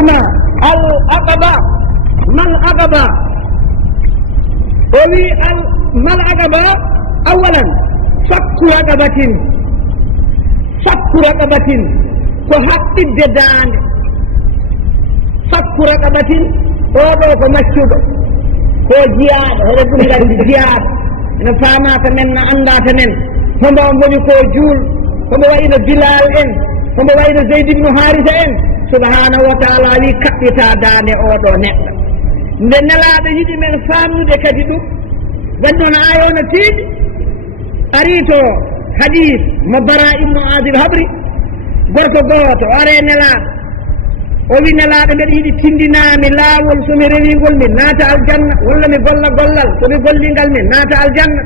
العقبة ما العقبة وي ما العقبة أولا فك رقبة كحق الددان فك رقبة oɗo ko maccuɗo ko jiyaɗo hoɗo ɓuri gandi jiyaɗo ene famata men no andata men homo woni ko juul homo wayno bilal en homo wayno zeyd ibnu harisa en subhanahu wa taala wi kaɓɓita dande oɗo neɗɗo nde nelaɗo yiɗi men famnude kadi ɗum wan noon ayo no tiiɗi ari to hadith mo bara ibnu azib habri gorko goto o are nelaɗo o wi nelaɗo mbeɗa yiɗi tindinami laawol somi rewigol min naata aljanna walla mi golla gollal somi gollingal min naata aljanna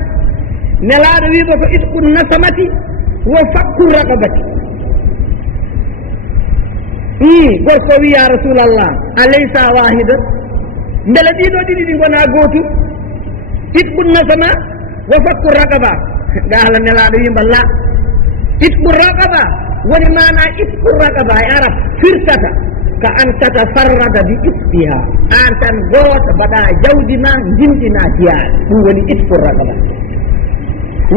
nelaɗo wiimo ko itqu nasamati wo fakku raqabati gorko wi ya rasulallah alaysa wahida beele ɗiɗo ɗiɗi ɗi gona gootu itqu nasama wo fakku raqaba gaala nelaɗo wimba la itqu raqaba woni mana itqu raqaba e arab firtata ka an tatafarrada bi ittiha an tan goto mbaɗa jawdima jimɗina jiyaɗe ɗum woni itqu raqaba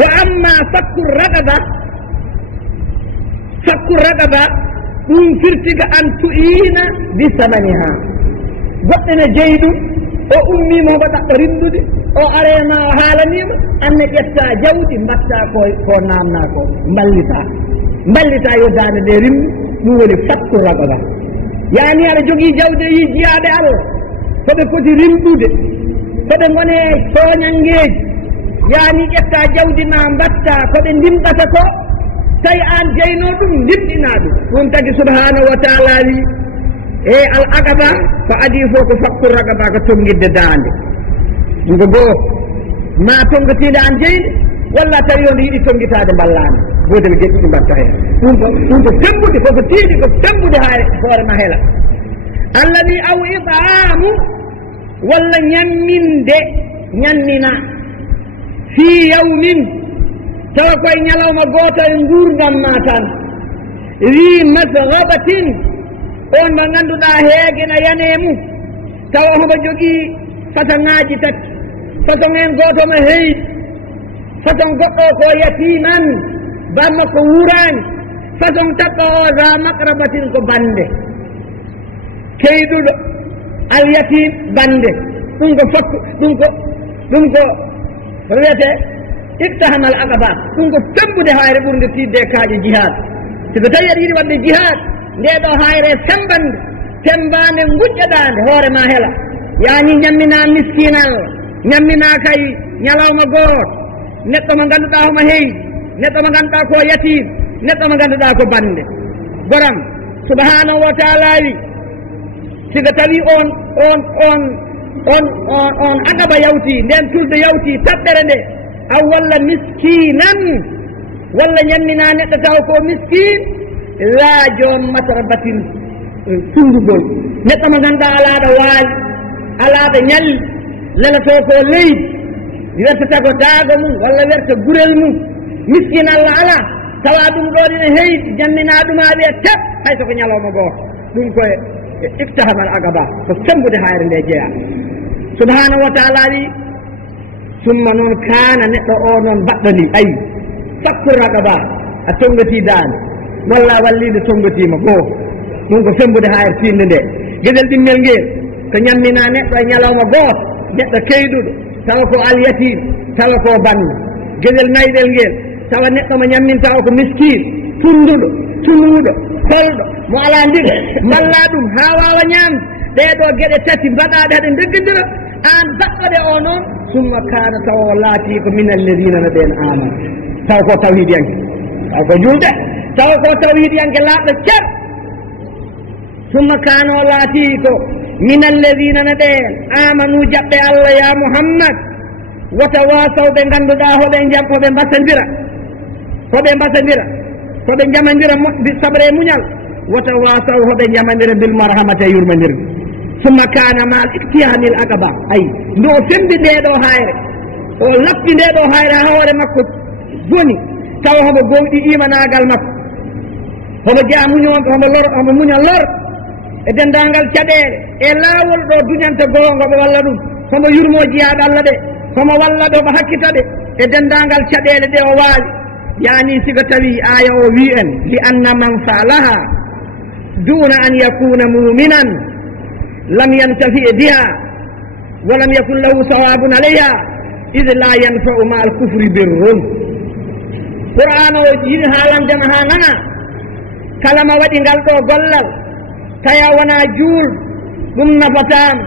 wa amma fakku raqaba ɗum firtiga an tu'ina bi samaniha goɗɗo ne jeeyi ɗum o ummima omo ɗaɗɗo rimdude o arema o haalanima anne ƴetta jawdi mbatta ko namna ko mballita yo dande nde rimmi ɗum woni fakku raqaba yani aɗa jogii jawdi yi jiyaɗe Allah koɓe poti rimɗude koɓe gone soñangeji yani ƴetta jawdi ma mbatta koɓe ndimɗata ko tawi an jeyno ɗum ndimɗina ɗum tagi subhanahu wa taala wi e al aqaba ko adi fof ko fakku raqaba ko tonguidde dande ɗum ko goo ma tongotide an jeyde walla tawi on yiɗi tonguitade ballande gotel geɗɗiɗi mbatta hen ɗum ko tembude koko tiiɗi ko tembude ha hoore ma heela allah wi aw idamu walla ñammina fi yawmin tawa koye ñalawma goto e gurdam ma tan wi masgabatin on mo ganduɗa heeguena yanemu tawa homo jogii façon ŋaji tati façon en goto mo heydi façon goɗɗo ko yatiman bamma ko wurani façon taɗɗo o za maqrabatin ko bande keyɗuɗo al yatim bande ɗum ko fakku ɗum ko wiyete iktahamal aqaba ɗum ko fembude hayre ɓurde tidde kaaƴe jihad siko tawi aɗa yiɗi wadde jihad nde ɗo hayre sembande tembande guƴƴaɗande hoore ma heela yani ñammina miskinal ñammina kay ñalawma goto neɗɗo mo ganduɗa homo heydi neɗɗo mo ganduɗa ko yatim neɗɗo mo ganduɗa ko bande goram subhanahu wa taala wi siko tawi on aqaba yawti nden tulde yawti taɓɓere nde aw walla miskinan walla ñammina neɗɗo taw ko miskin la joon masrabatin sundugol neɗɗo mo ganduɗa alaɗo waali alaɗo ñalli lelato ko leydi wertata ko daago mum walla werta gurel mum miskin allah ala tawa ɗum ɗo ɗine heydi ñammina ɗuma wiye tep hay soko ñalawma goto ɗum koye iktahamal aqaba ko sembude hayre nde jeeya subhanahu wa taala wi summa noon kaana neɗɗo o noon baɗɗani ayi fakku raqaba a tongoti dande walla wallide tongotima goo ɗum ko fembude hayre finde nde gueɗel ɗimmel ngel ko ñammina neɗɗo e ñalawma goto neɗɗo keyɗuɗo tawa ko alyatim tawa ko bande gueɗel nayɗel ngel tawa neɗɗo mo ñamminta o ko miskin tunduɗo tunuɗo kolɗo mo ala ndiga balla ɗum ha wawa ñamde ɗeɗo gueɗe tati mbaɗaɗe haɗe deggodira an baɗɗoɗe o noon summa kana tawa o laati ko min alladina no ɓen amanu taw ko tawhidiyanke taw ko julde taw ko tawhidiyanke laaɓɗo ceer summa kana o laati ko min alladina no ɓen amanu jaɓɓe allah ya muhammad wata wasaw ɓe ganduɗa hoɓe mbassadira hoɓe jamadira sabre muñal wata wasaw hoɓe jamadira bil marhamata yurmadirde summa kana mal iktihamil aqaba ayi nde o fembi ndeɗo hayre o lappi ndeɗo hayre ha hoore makko joni tawa homo gomɗi imanagal makko homo jeeya homo muña lor e dendagal caɗele e laawol ɗo duñanta gongo ɓe walla ɗum komo yurmo jiyaɗo Allah ɗe komo walla ɗo ɓe hakkita ɗe e dendagal caɗele ɗe o waawi yani siga tawi aya o wi en li anna man faalaha duna an yakuna muminan lam yantafi biha wa lam yakun lahu sawabun alayha id la yanfa'u ma al kufri birrun qur'an o yiɗi haalandema ha nana kala ma waɗi ngal ɗo gollal taya wona juul ɗum nafatama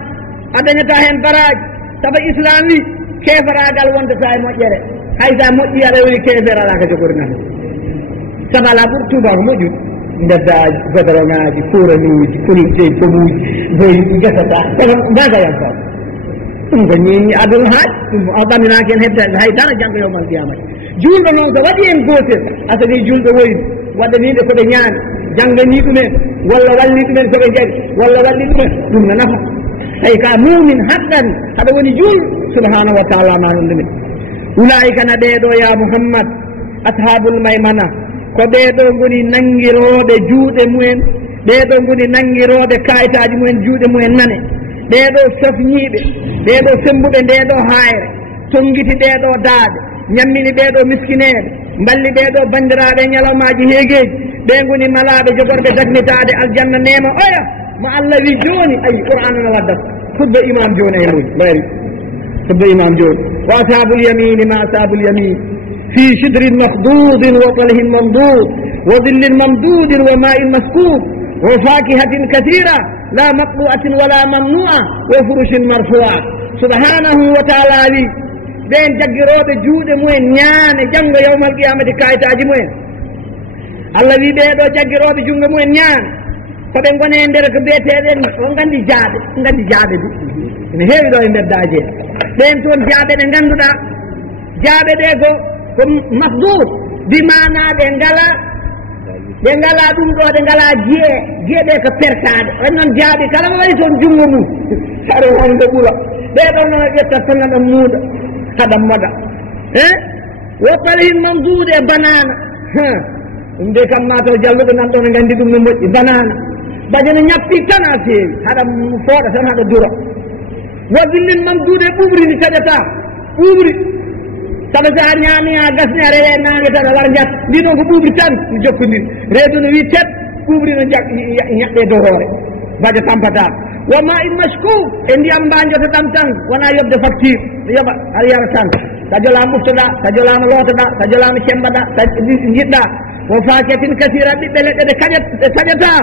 a dañata hen baraji saabu islam wi keferagal wondata e moƴƴere hay sa moƴƴi aɗa woni keferala ko jogori nata saabu ala ɓuuri tuba ko moƴƴude ndedda goudron ngaji foranuji police pomuji boyi guesata gaga yanfa ɗum ko ñini aduna haaji ɗum a ɓaminaki hen heddade haydara janggo yowmal qiyamata julɗo noon so waɗi en gotel asani julɗo woyni waɗaniɓe koɓe ñaani janggani ɗumen walla walli ɗumen koɓe jari walla walli ɗumen ɗum no nafa tawi ka mumin haqqan haɗa woni julɗo subhanahu wa taala ma non ɗumen ulaika na ɓeeɗo ya muhammad ashabul maymana ko ɓeeɗo goni nanguiroɓe juuɗe mumen ɓeeɗo goni nanguiroɓe kayitaji mumen juuɗe mumen nane ɓeeɗo sofñiɓe ɓeeɗo sembuɓe ndeɗo hayre tonguiti ɗeɗo daaɗe ñammini ɓeeɗo miskineɓe mballi ɓeeɗo bandiraɓe ñalawmaji heegueji ɓe goni malaɓe jogorɓe dagnitade aljanna nema oya mo Allah wi joni ayi qur'an no waddat fuddo imam joni e mum ɓayri fuddo imam joni wa ashabul yamini ma ashabul yamin fi shidrin makhdudin wa talhin mamdud wa dhillin mamdudin wa ma'in maskub wa fakihatin kathira la maqtu'atin wala mamnu'a wa furushin marfu'a subhanahu wa ta'ala wi ɓen jaggiroɓe juuɗe mumen ñaane janggo yawmal qiyamati kayitaji mumen Allah wi ɓeeɗo jaggiroɓe jungo mumen ñaane koɓe gone e nder ko mbiyeteɗen o gandi jaaɓe du ene heewi ɗo e nder daje ɓen toon jaaɓe ɗe ganduɗa jaaɓe ɗe ko mahdour bimana ɓe ngala ɗum ɗo ɗe ngala jeeɗe ko pertade on noon jaaɓe kala mo waɗi toon jungo mum saɗa wonde ɓuura ɓeɗo noon ƴetta tanga ɗam muuɗa haɗa moɗa woppalhin mamdude e banana ɗum de kam ma taw jalluɓe nan ɗo ne gandi ɗum no moƴƴi banana baƴene ñappi tan a feewi haɗa fooɗa tan haɗa dura wabillin mamdude ɓuɓri ni taƴata ɓuɓri saɗa sa ñaami ha gasni a rewe nangue tan a war jat mbino ko ɓuɓri tan no jokkodiri reedu no wi tet ɓuɓri no ñaɓɓe dow hoore baƴa tampata wa ma in mashku e ndiyam mbanjoto ɗam tan wona yobde facture yoɓa aɗa yara tan sa jolama ɓuftoɗa sa jolama lootoɗa sa jolama cembaɗa sa jiɗɗa wo faketin kasira ɓiɓɓe leɗɗe ɗe taƴata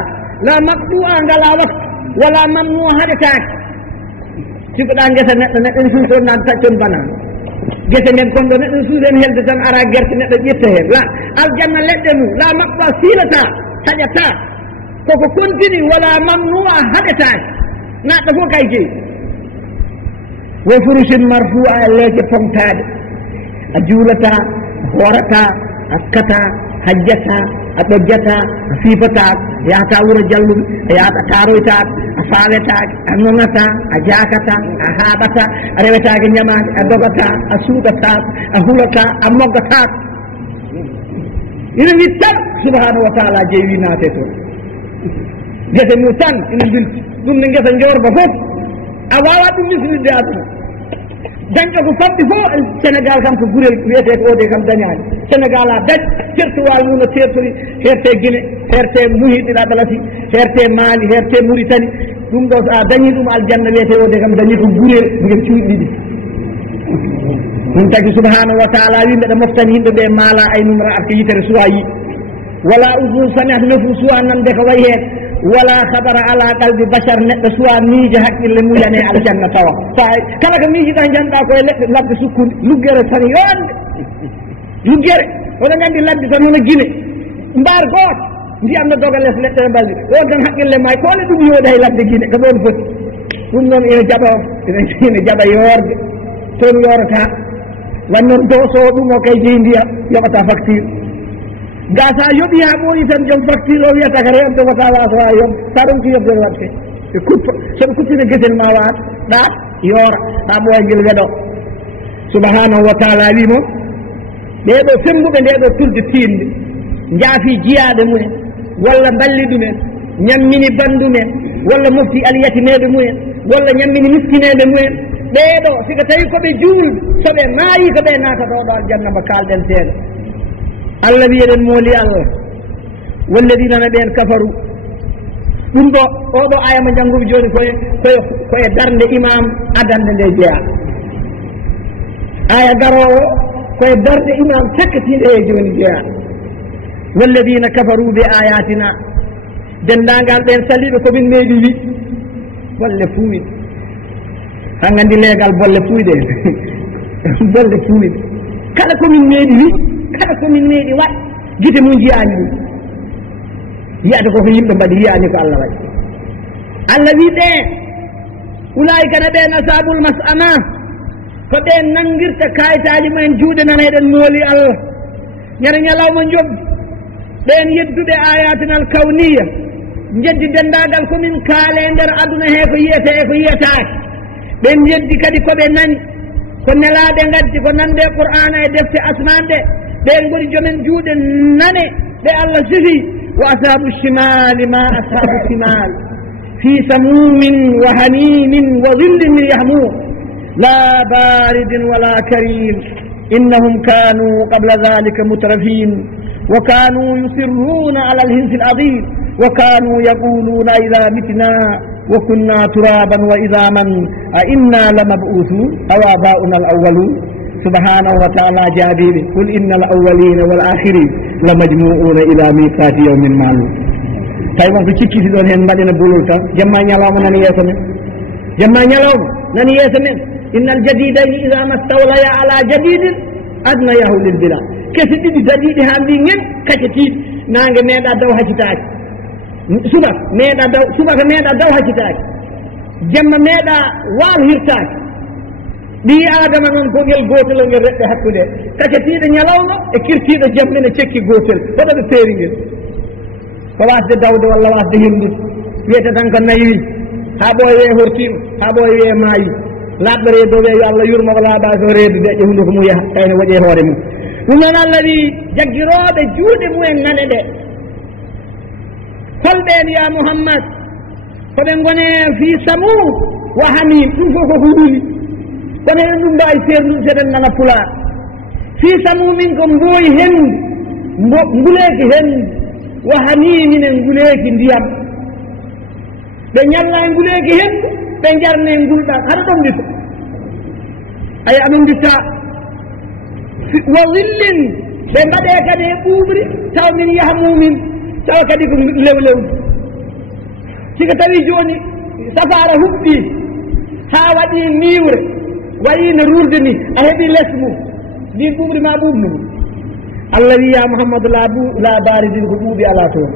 la maqtu'a ngala waktu wala mamnu'a haɗetake sigoɗa guesa neɗɗo ne suuton nan taccon banana guese nden kon ɗo neɗɗo ne suusen helde tan ara guerte neɗɗo ƴetta hen la aljanna leɗɗe mum la maqtu'a silata taƴata koko continue wala mamnu'a haɗetake naɗɗo fof kay jeeyi wo furushin marfu'a e leeje pomtade a juulata a hoorata a askata hajjata a ɗojjata a fiifata a yahata wuro jalluɓe a yahata taroytaɓe a fawetake a nogata a jakata a haaɓata a rewetake ñamade a dogata a suuɗatako a hulata a moggatako ina wi tan subhanahu wa taala jeeyi naate toon guese mum tan ina bilti ɗum ne guesa jorba fof a wawa ɗum mislide aduna dañƴo ko famɗi fof Sénégal kam ko gurel wiyete ko ode kam dañani Sénégal a dañ certuwal mum no certori herte Guinée herte muhiɗiɗa ɓalati herte Mali herte Mauritanie ɗum ɗo so a dañi ɗum aljanna wiyete ode kam dañi ko gurel ngel cuuɗi ɗiɗi ɗum tagi subhanahu wa taala wi mbeɗa moftani yimɓeɓe maala ay numra ar ko yitere suwa yi wala usnu samiat nefu suwa nande ko wayi hen wala habara ala qalbi bachar neɗɗo suwa miije haqqille muyane aljanna tawa sa kala ko miijiɗa janɗa koye leɗɗe labde sukkude luggere tan yonde luggere oɗo gandi labde tan hono Guinée mbar gooto ndiyam no doga less leɗɗe ne balɗi o tan haqqille ma kole ɗum yooɗi hay labde Guinée ko ɗon foti ɗum noon ene jaɓa ene jaɓa yoorde toon yorata wan noon doso ɗum o kay jeyi ndiyam yoɓata facture ga sa yoɓi ha ɓooyi tan joom facture o wiyata ko rewde wota wasowa yoɓ sa ɗum ko yoɓde watte e kuppa soɓe kuppina guesel ma waat ɗaat yoora ha ɓooya guel weɗo subhanahu wa taala wimo ɓeɗo fembuɓe ndeɗo tulde tinde jaafi jiyaɗe mumen walla balli ɗumen ñammini bandumen walla mofti aliyatineɓe mumen walla ñammini miskineɓe mumen ɓeeɗo siko tawi koɓe juulɓe soɓe maayi ko ɓe naatata oɗo aljanna mo kalɗen seeɗa allah wiyeɗen mooli allah walladina na ɓen kafaru ɗum ɗo oɗo aya mo jannguɓe joni koye darde imam adande nde jeeya aya garowo koye darde imam sakkatinde e joni jeeya walladina kafaru be ayatina dendagal ɓen saliɓe komin meeɗi wi bolle fuuyde han gandi leegal bolle fuuyde bolle fuuyde kala komin meeɗi wi kala komin meeɗi waɗ guite mum jiyani ɗum yiyata koko yimɓe mbaɗi yiyani ko allah waɗi allah wi ɓe ulaika na ɓen asabul mas'ama ko ɓen nangirta kayitaji mumen juuɗe nana eɗen mooli allah ñana ñalawma jobbi ɓen yedduɓe ayatina al kawniya jeddi dendagal komin kaale nder aduna he ko yiyete e ko yiyataake ɓen yeddi kadi koɓe nani ko nelaɗe gaddi ko nande qur'ana e defte asman ɗe ɓen goni jomen juuɗe nane ɓe allah sifi wa asabu shimali ma asabu shimal fi samumin wa hamimin wa dhillin min yahmum la baridin wala karim innahum kanu qabla dhalika mutrafin wa kanu yusirruna ala alhinsi al'azim wa kanu yaquluna idha mitna wa kunna turaban wa idhaman a inna lamab'uthun aw aba'una al-awwalun subhanahu wa ta'ala jaabiɓe qul inna al-awwalina wal akhirin lamajmu'una ila miqati yawmin ma'lum tawi wonko cikkiti ɗon hen mbaɗena bolol tan jamma ñalawma nani yeeso men jamma ñalawma nani yeeso men inna al-jadidayni idha mastawlaya ala jadidin adnayahu lil bila kese ɗiɗi daɗiɗi ha mbi ngen kaccetiɗi nangue meeɗa daw haccitaki subaka meeɗa daw haccitaki jamma meeɗa waalo hirtaki ɗi adama noon ko ngel gotel o ngel reɓɓe hakkude kaccetiɗo ñalawma e kirtiɗo jamma ne cekki gotel hoɗoɓe peeri ngel ko wasde dawde walla wasde himɗude wiyete tan ko nayi ha ɓooye hortima ha ɓooye wiye maayi laaɓɗo reedo wiya yo allah yurmo ko laaɓa so reedude ƴe hunde ko mum yaha kayne waɗi e hoore mum ɗum noon allah wi jaggiroɓe juuɗe mumen nane ɗe holɓen ya muhammad koɓe gone fi samum wa hamim ɗum fof koko huuli kono en ɗum mbawi sernude seɗen nana pulaar fi samumin ko mbooyi hendu nguleeki hendu wa hamimin en nguleeki ndiyam ɓe ñalla e nguleeki hendu ɓe jarne ngulɗan haɗa ɗon mbita ay aɗum mbitta wa zillin ɓe mbaɗe kadi e ɓuuɓri taw min yahmumin tawa kadi ko lewlewdu siko tawi joni safara huɓɓi ha waɗi niwre wayino rurde ni a heeɓi less mum ndin ɓuuɓri ma ɓuuɓni mum allah wi ya mouhammadou la baridin ko ɓuuɓi ala toon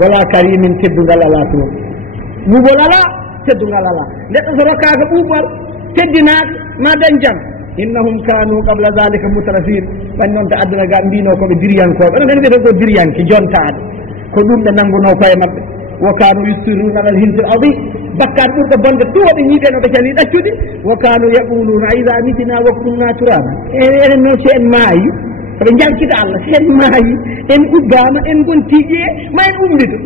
wala karimin teddugal ala toon ɓuuɓol ala teddugal ala neɗɗo so rokkaka ɓuuɓal teddinaka ma dañ jam innahum kanu qabla dhalika mutrafin ɓan noon to adduna ga mbino koɓe diriyankoɓe oɗon gandi wiyete ko diriyanke jontaɗe ko ɗum ɓe nangguno koye mabɓe wa kanu yusirruna ala alhinsi adim bakkat ɓurɗo bonde to ɓe ñiiɗeno ɓe cani ɗaccude wa kanu yaquluna ida mitina wa kunna turaba enen noon so en maayi koɓe jalkita allah so en maayi en ubbama en gontiƴe ma en ummito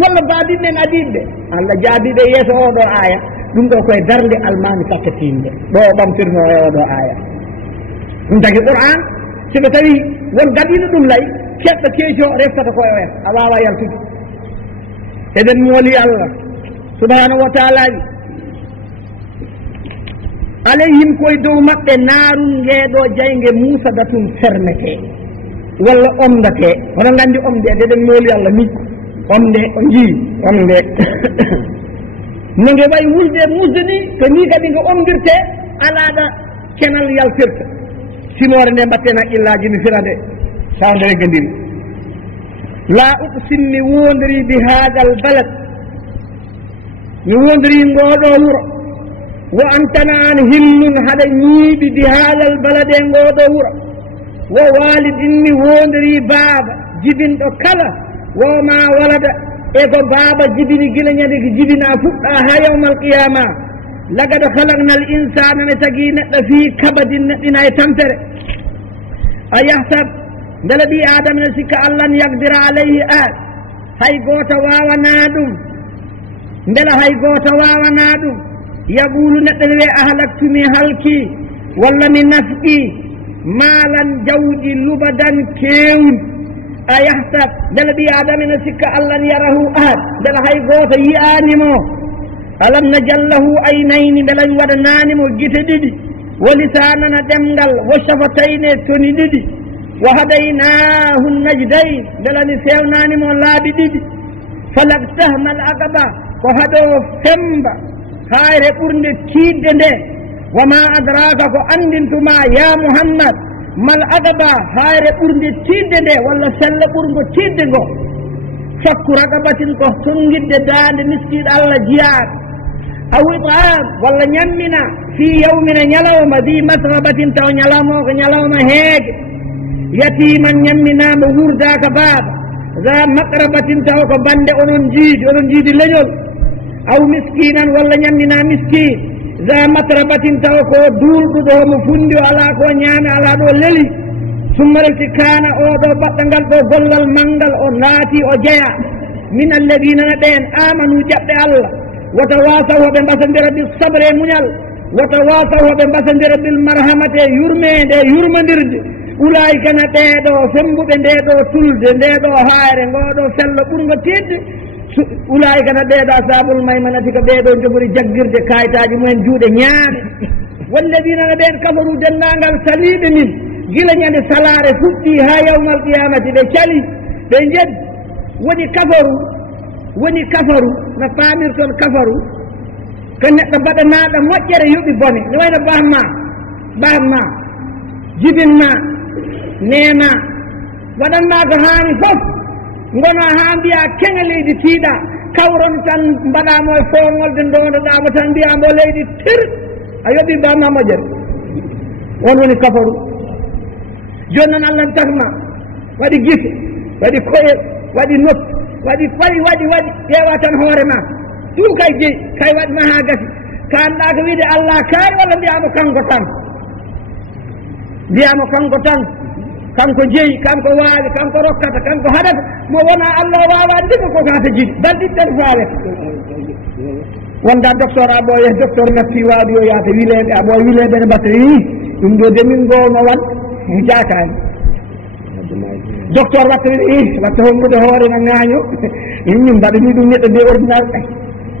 walla babiɓe en adiɓɓe allah jaabiɓe yeeso oɗo aya ɗum ɗo koye darde almami sakkatinde ɗo ɓamtirno e oɗo aya ɗum tagi qur'an siko tawi won gaɗino ɗum lay keɗɗo keejo reftata koye en a wawa yaltude eɗen mooli allah subhanahu wa taala wi alayhim koye dow maɓɓe naarum ngeeɗo jayge musadatun fernete walla omdate hono gandi omde eɗen mooli allah ni omde o jii omde no nge wayi wulde musde ni to ni kadi ngo omdirte alaɗa kenal yaltirta simore nde mbatten haqqillaji mi firade sawde reggadiri la uqsim mi wondiri bi hada al balad mi wondiri ngoɗo wuro wo antana an hillun haɗa ñiiɓi bi hada al balade ngoɗo wuro wo walidin mi wondiri baaba jibinɗo kala wo ma walada e ko baaba jibini gila ñande ko jibina fuɗɗa ha yawma alqiyama lagad halakna al insana ne tagui neɗɗo fi kabadin neɗɗina e tampere a yahsab beele ɓi adama ne sikka allah n yagdira alayhi ahad hay goto wawana ɗum mbela hay gooto waawana ɗum yaqulu neɗɗo ne wiya ahlaktu mi halki walla mi nafqi maalan jawɗi lubadan keewɗi a yahsab mbela ɓi adama ene sikka allah n yarahu ahad mbela hay gooto yi'aanimo alam najallahu aynayni mbela mi waɗanaanimo gite ɗiɗi wo lisanan a ɗemngal wo shafatayne toni ɗiɗi wa hadaynahu najdayn mbela mi fewnanimo laaɓi ɗiɗi falaktahma al aqaba ko haɗo femba hayre ɓurde tiidde nde wama adraka ko andintuma ya muhammad mal aqaba hayre ɓurde tiidde nde walla sella ɓurgo tiidde ngo fakku raqabatin ko tongidde daande miskiɗo allah jiyaaɗo aw itam walla ñammina fi yawmina ñalawma di masrabatin taw ñalawma o ko ñalawma heege yatiman ñamminama wurdaka baaba za maqrabatin taw ko bande onon jiidi leñol aw miskinan walla ñammina miskin za matrabatin taw ko duulɗuɗo mo fundi o ala ko ñaame ala ɗo leli summarelti kana oɗo baɗɗo ngal ɗo gollal manngal o naati o jeeya min alladina na ɓen amanu jaɓɓe allah wata wasaw hoɓe mbasandira bil sabre muñal wata wasaw hoɓe mbasandira bil marhamate yurmede yurmodirde ulaika na ɓeeɗo fembuɓe ndeɗo tulde ndeɗo haare ngoɗo fello ɓurgo tidde ulaika na ɓeeɗo asabul maymanati ko ɓeeɗo jogori jaggirde kayitaji mumen juuɗe ñaame walladina na ɓen kafaru dendagal saliɓe min gila ñande salare fuɗɗi ha yawmal qiyamati ɓe cali ɓe jeddi woni kafaru no famir toon kafaru ko neɗɗo mbaɗanaɗo moƴƴere yoɓi bone ne wayno bahma jibinma nema waɗanma ko haani fof gono ha mbiya keŋa leydi tiiɗa kawron tan mbaɗamo e foŋolde ndondoɗamo tan mbiyamo leydi tir a yoɓi bahma moƴƴere on woni kafaru joni noon allah tagma waɗi gite waɗi koyel waɗi noppi waɗi waɗi ƴeewa tan hoore ma ɗum kay jeyi kay waɗima ha gasi kanɗa ko wiide allah kaari walla mbiyamo kanko tan kanko jeyi kanko waawi kanko rokkata kanko haɗata mo wona allah wawa ndima ko kata jiɗi balɗiɗɗen faale wonda docteur aɓoye docteur nafti waɗi yo yaata wileɓe aɓoye wileɓe ne mbatta ɗum ɗo de min gowno wan jakani docteur watta honnude hoore no ŋaaño min mbaɗani ɗum neɗɗo nde ordinaire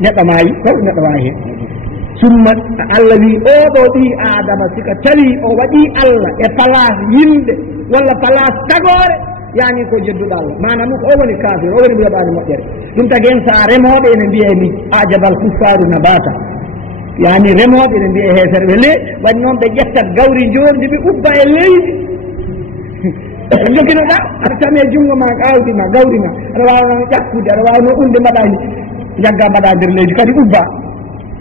neɗɗo maayi taw neɗɗo wawi hen summa allah wi oɗo ɓi adama sika tawi o waɗi allah e place yimɓe walla place tagore yani ko jedduɗo allah manam ko o woni kafir o woni ɓiyoɓani moƴƴere ɗum tagi hen sa remoɓe ene mbiyani ajabal kuffaru nabata yani remoɓe ene mbiye heesere ɓe le waɗi noon ɓe ƴettat gawri jordi ɓe ubba e leydi joginoɗa aɗa tami e junngo ma awdi ma gawri ma aɗa wawno ƴakkude aɗa wawno unde mbaɗa jagga mbaɗa nder leydi kadi ubba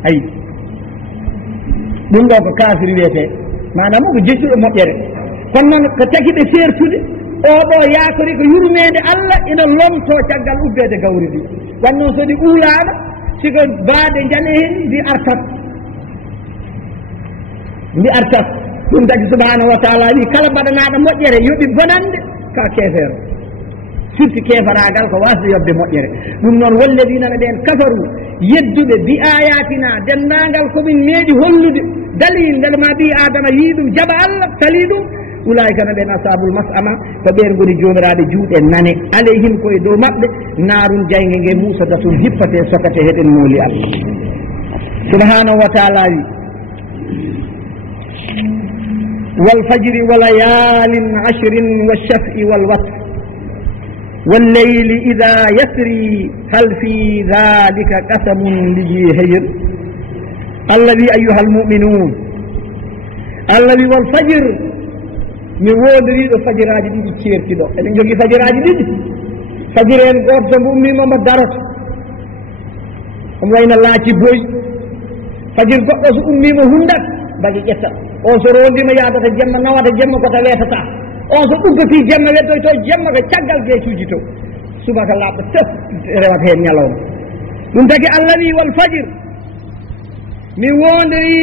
ayi ɗum ɗo ko kafiri wiyete manam ko jejjuɗo moƴƴere kono noon ko tagi ɓe sertude oɗo yakori ko yurmede allah ina lomto caggal ubbede gawri ndi wan noon so ɗi uulaɗo siko baade jane hen mbi artat ɗum tagi subhanahu wa taala wi kala mbaɗanaɗo moƴƴere yoɓi bonande ka kefeero surtout kefaragal ko wasde yobde moƴƴere ɗum noon walladina ne ɓen kafaru yedduɓe bi ayatina dendagal komin meeɗi hollude dalil ndel ma ɓi adama yi ɗum jaɓa allah tali ɗum ulaika no ɓen asabul mas'ama ko ɓen goni jomiraɓe juuɗe nane alayhim koye dow maɓɓe narun jayge nge musadatum hippate sokate heɗen mooli allah subhanahu wa taala wi والفجر وليال عشر والشفع والوتر والليل إذا يسري هل في ذلك قسم لذي حجر الذي أيها المؤمنون الذي والفجر من وودري فجراجي دي تيرتي دو en jogi fajiraji didi fajir en gorto mummi mo darot wayna laaci boy fajir goddo so ummi mo hundat bagi ƴetta on so rondima yaadata jemma nawata jemma kota weetata on so ɗuggati jemma weddoyto jemma ko caggal geesuji to subaka laaɓa tef rewata heen ñalawma ɗum tagi allah wi wal fajir mi wondiri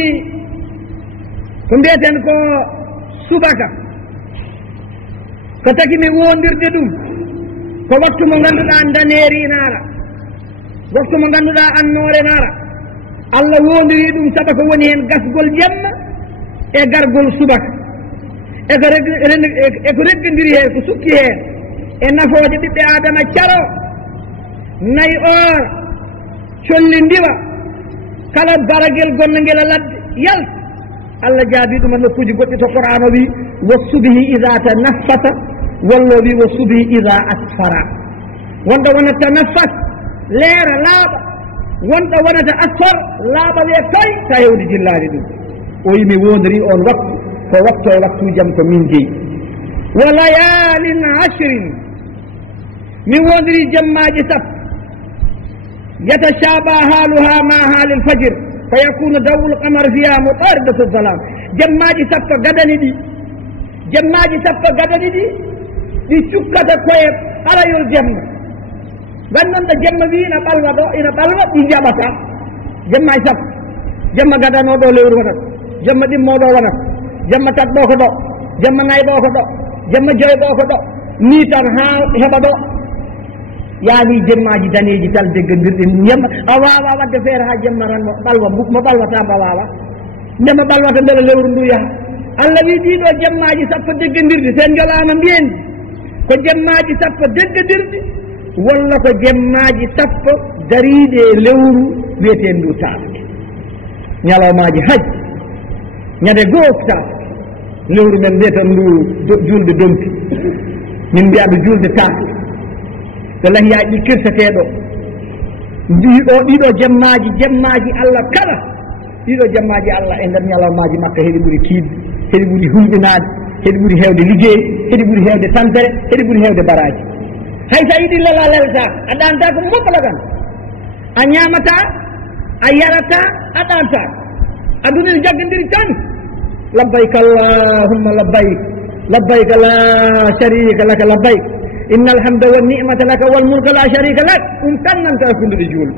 ko mbiyeten ko subaka ko tagi mi wondirde ɗum ko wattu mo ngannduɗaa daneeri inaara waktu mo ganduɗa annore nara Allah wondiri ɗum saɗa ko woni hen gasgol jemma e gargol subaka eko reggodiri hen ko sukki hen e nafoje ɓiɓɓe adama caro nayi or colli ndiwa kala baragel gonnogel a ladde yalta Allah jaabi ɗum e nokkuji goɗɗi to Qur'an o wi wa subhi ida tanaffasa wallo wi wa subhi ida asfara wonɗo wona tanaffas leera laaɓa wonɗo wonata asfar laaɓa wiye toy ta hewde jillaade ɗum o wi mi wondiri on waktu ko waktu e waktujam ko min jeyi wa layalin ashrin min wondiri jammaji sappo yatashaba haluha ma halil fajir fa yakunu dawul qamar fiha mutaridatu dhalam jammaji sappo gadani ɗi jammaji sappo gadani ɗi ɗi cukkata koye ɓarayol jemma gandonɗo jemma wi ina ɓalwa ɗo ina ɓalwa ɗi jaɓata jammaji sappo jemma gadanoɗo lewru wonat jemma ɗimmoɗo wonat jemma tatɗo ko ɗo jemma nayɗo ko ɗo jemma joyɗo ko ɗo ni tan ha heɓa ɗo yaani jemmaji daneji tal deggodirɗi jemma a wawa wadde feere ha jemma tan ɓalwa mo ɓalwatamba wawa ndema ɓalwata beele lewru ndu yaha Allah wi ɗiɗo jemmaji sappo deggodirɗi sen jolama mbiyendi ko jemmaji sappo deggodirɗi walla ko jemmaji sappo dariɗe e lewru wiyeten ndu taske ñalawmaji hajji ñande goo taske lewru men mbiyatan ndu julde dompi min mbiyaɓe julde taske so lahiyaji kirsateɗo ɗiɗo jemmaji Allah kala ɗiɗo jemmaji Allah e nder ñalawmaji makka heɗi ɓuuri kiidde heɗi ɓuuri hulɓinade heɗi ɓuuri hewde liggey heɗi ɓuuri hewde tampere heɗi ɓuuri hewde baraji hay sa yiɗi lela lelta a ɗanta ko moppalagan a ñamata a yarata a ɗanta aduna ne jaggodiri tan labbayk allahumma labbayk labbayk la sharika laka labbayk inna alhamda wanni'mata laka walmulka la sharika lak ɗum tan nanta fundude juul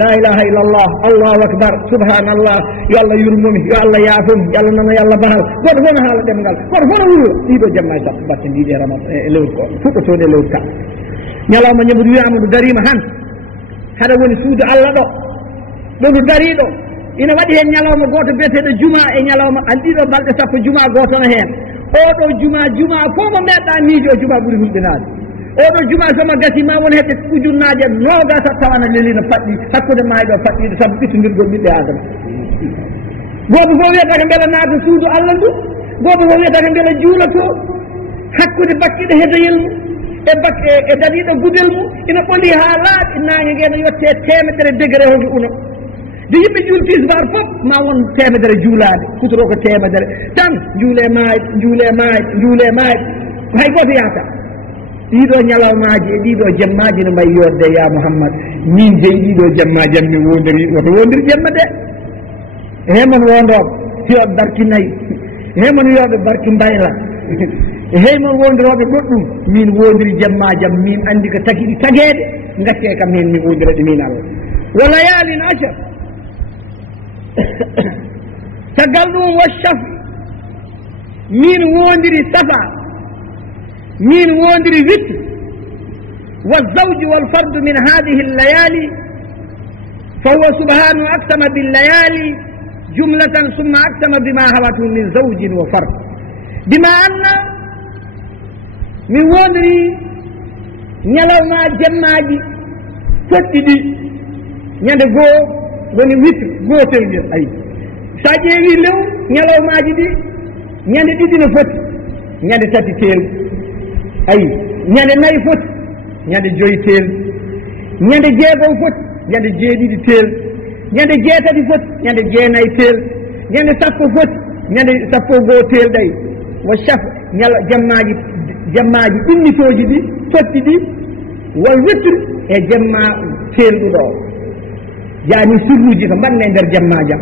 la ilaha illallah allahu akbar subhanallah yo Allah yurmomi yo Allah yaafomi yo Allah nana yo Allah bahal goto fof no haala ɗemgal goto fof no wuuro ɗiɗo jamma e sappo batte ndiɗi e rama e lewru ko fuɗɗotode e lewru ka ñalawma ñamudu wiyama ndu darima han haɗa woni suudu Allah ɗo ɗo ndu dariɗo ina waɗi hen ñalawma goto biyeteɗo juma e ñalawma an ɗiɗo balɗe sappo juma goto no hen oɗo juma fof mo meɗɗa miijo juma ɓuuri hulɓinade oɗo juma somo gasi ma won hedde ujunnaje nogas tawana lelina faɗɗi hakkude mayɗo faɗɗiɗo saabu ɓittodirgol ɓiɓɓe adama goto fof wiyata ko beela naata suudu Allah ndu goto fof wiyata ko beela juula to hakkude bakkiɗo hedoyel mum e bakke e dariɗo gudel mum ina ɓoli ha laaɓi nangue gue no yette temedere degré hoge uno de yimɓe juul tisbar fof ma won temedere juulade kutoro ko temedere tan juule maayi ko hay goto yahata ɗiɗo ñalawmaji e ɗiɗo jammaji no mbayi yodde ya Muhammad min jeyi ɗiɗo jammaji am mi wondiri woto wondiri jemma de hemon wondoɓe fiyoɓe barki nayyi hemon wiyoɓe barki mbayla heymon wondiroɓe goɗɗum min wondiri jammaji am min andi ko tagiɗi taguede gacce kam hen min wondiroɗe min Allah wa layalin ashar tagal ɗum wa shafi min wondiri safa min wondiri witr والزوج والفرد من هذه الليالي فهو سبحانه أقسم بالليالي جملة ثم أقسم بما هوته من زوج وفرد بما أن من wondiri ñalawma jammaji fottiɗi ñande goo woni witre gotel ngel ayi sa ƴeewi lew ñalawmaji ɗi ñande ɗiɗi no foti ñande tati tel ayi ñande nayyi foti ñande joyi tel ñande jeegom foti ñande jeeɗiɗi tel ñande jeetati foti ñande jeenayyi tel ñande sappo foti ñande sappo goo tel ɗay wa chaf jammaji ɗinnitoji ɗi totti ɗi wal witr e jamma telɗuɗo yani sirruji ko mbanne nder jammajam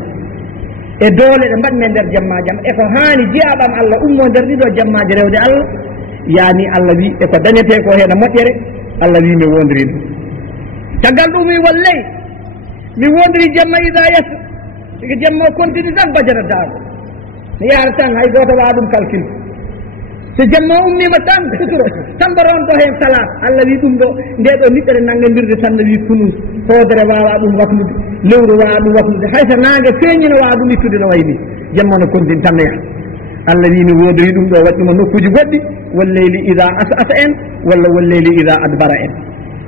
e doole ɗe mbanne nder jammajam e ko hani jiyaɓam Allah ummo nder ɗiɗo jammaji rewde Allah yani Allah wi e ko dañete ko hen moƴƴere Allah wi mi wondiri ɗum tagal ɗum mi wallay mi wondiri jamma ida yassa siko jamma o continue tan bajata daago mi yaara tan hay goto wawa ɗum calcule so jamma ummima tan suturo tan baronto hen salat Allah wi ɗum ɗo nde ɗo niɗɗere nangodirde tan wi kunus hoodere wawa ɗum waklude lewru wawa ɗum waklude hayso nangue feeñino wawa ɗum ittude no wayni jamma no kontin tan no yaha Allah wi mi wodori ɗum ɗo waɗɗuma nokkuji goɗɗi walleyli ida as'asa en walla walleyli ida adbara en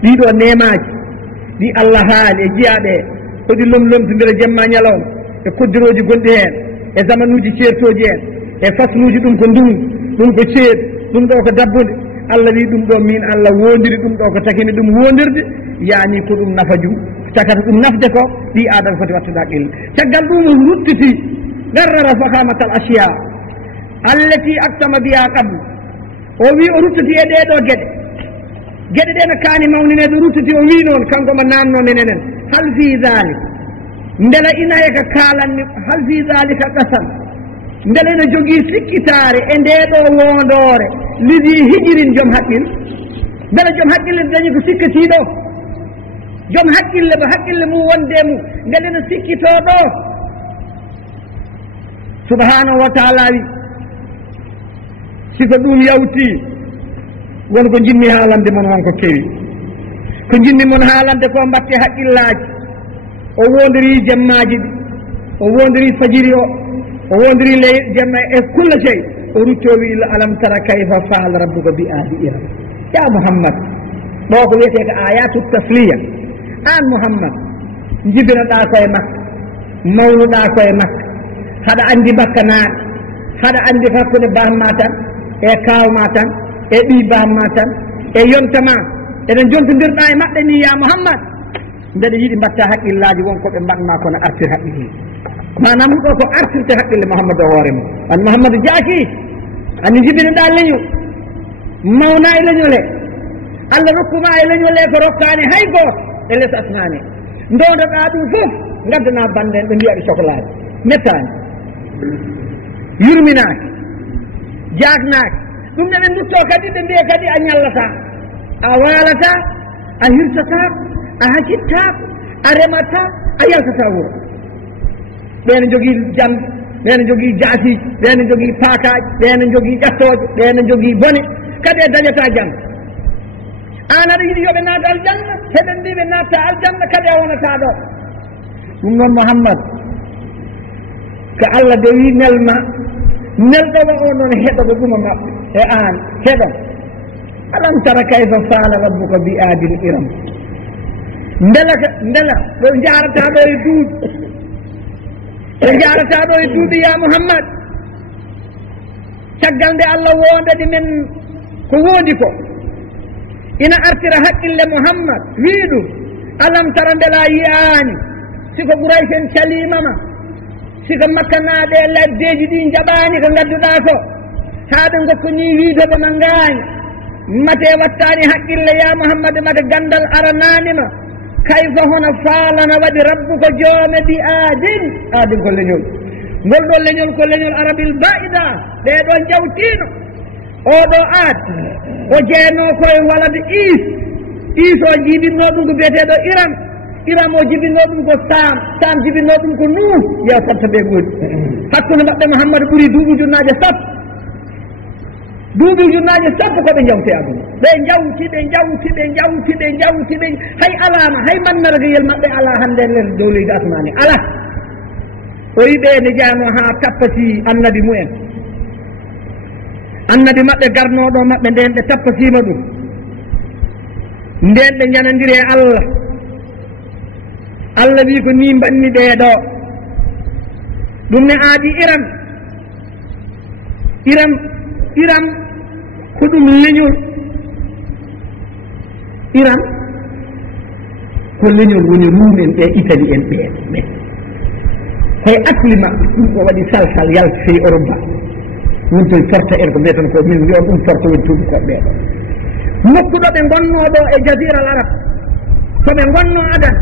ɗiɗo nemaji ɗi Allah haali e jiyaɓe hoɗi lomlomtodira jamma ñalawma e koddiroji gonɗi hen e zamanuji ceertoji en e fasluji ɗum ko ndungu ɗum ko ceeɗu ɗum ɗo ko dabbude Allah wi ɗum ɗo min Allah wondiri ɗum ɗo ko takini ɗum wondirde yani ko ɗum nafa jum takata ɗum nafde ko ɗi adama foti wattude haqqille caggal ɗum ruttiti garrara fakamatal asiya allati aktama biha qablu o wi o ruttiti e ɗeɗo gueɗe ɗe no kaani mawninede ruttiti o wi noon kanko mo nannoon enen hal fi dalik ndela ina e ka kaalanni hal fi dalika qasam ndela ina jogii sikkitaare e ndeɗo wondore lidi hijirin joom haqqille ndela joom haqqille dañi ko sikkatiɗo joom haqqille mo haqqille mum wonde mum ndela ina sikkito ɗo subhanahu wa taala wi siko ɗum yawti wonko jinmi haalande mon wonko kewi ko jinmi mon haalande ko mbatte haqqillaji o wondiri jammaji ɗi o wondiri fajiri o wondiri ley jamma e kulla sey o ruccowi alam tara kayfa faala rabbuka bi aadi iram ya Muhammad ɗo ko wiyete ko ayatu tasliya an Muhammad jibinoɗa koye makka mawnuɗa koye makka haɗa andi makka naaɓe haɗa andi fakkude bamma tan e kawma tan e ɓi bamma tan e yontama eɗen jontodirɗa e maɓɓe ni ya Muhammad mbeɗa yiiɗi mbatta haqqillaji wonkoɓe mbaɗma kono artir haqqille manam ɗo ko artirte haqqille Mouhammad o hoore mum an Mouhammadou jaaki ani jibinoɗa leñol mawna e leñole Allah rokkuma e leñole ko rokkani hay goto e less asmani ndodoɗa ɗum fof gaddana bande en ɓe mbiyaɗe sohlaji mettani yurminaki jaaknaki ɗum ne ɓe dutto kadi ɓe mbiya kadi a ñallata a waalata a hirsata a haccittako a remata a yaltata wuro ɓene jogui jamde ɓene jogui jaasiji ɓene jogui paakaji ɓene jogui ƴattoje ɓene jogui bone kadi e dañata jamde an aɗa yiiɗi yooɓe naata aljanna heɓe mbiɓe natta aljanna kadi a wonata ɗo ɗum noon Mouhammad ko Allah de wi nelma nelɗomo o noon heɗoɓe ɗuma maɓɓe e an heɗon alam tara kayfa faala rabbuka bi aadil iram ndela ɗo jarata ɗo e duuɓi ɗo jarata ɗo e duuɓi ya Muhammad caggal nde Allah wondade men ko wondi ko ina artira haqqille Muhammad wi ɗum alam tara ndela yiyani siko Quraysh en calimama siko Makka naaɓe laddeji ɗi jaɓani ko gadduɗa ko haɓe gokkoni wiidoɓe ma ngaani mate wattani haqqille ya Muhammad mate gandal arananima kayfa hono faalana waɗi rabbuko joome bi aadin ko leñol ngol ɗo leñol ko leñol arabil baida ɓeɗo jawtino oɗo aad o jeeno koye walade is o jibinno ɗum ko biyeteɗo iram o jibinno ɗum ko sam jibinno ɗum ko nuh yew satta ɓe gooni hakkude maɓɓe Mouhammadou ɓuuri duuɓi ujunnaje sappo duuɓi ujunnaje sappo koɓe jawte aduna ɓe jawti hay alama hay mannargayel maɓɓe ala hande nder dow leydi asmani ala o wi ɓe ne jano ha tappati annabi mumen annabi maɓɓe garnoɗo maɓɓe nden ɓe tappatima ɗum nden ɓe janadiri e Allah wi ko ni mbanni ɓeeɗo ɗum ne aadi iram ko ɗum leñol iram ko leñol woni ruumen ɓe Italie en ɓe hay asli maɓɓe ɗum o waɗi salsal yalta sey Europe woni toye porta en ko mbiyeten ko min mbiyon ɗum porta woni tuuɓi koɓe ɓeeɗo nokkuɗo ɓe gonnoɗo e jasira al arab koɓe gonno adan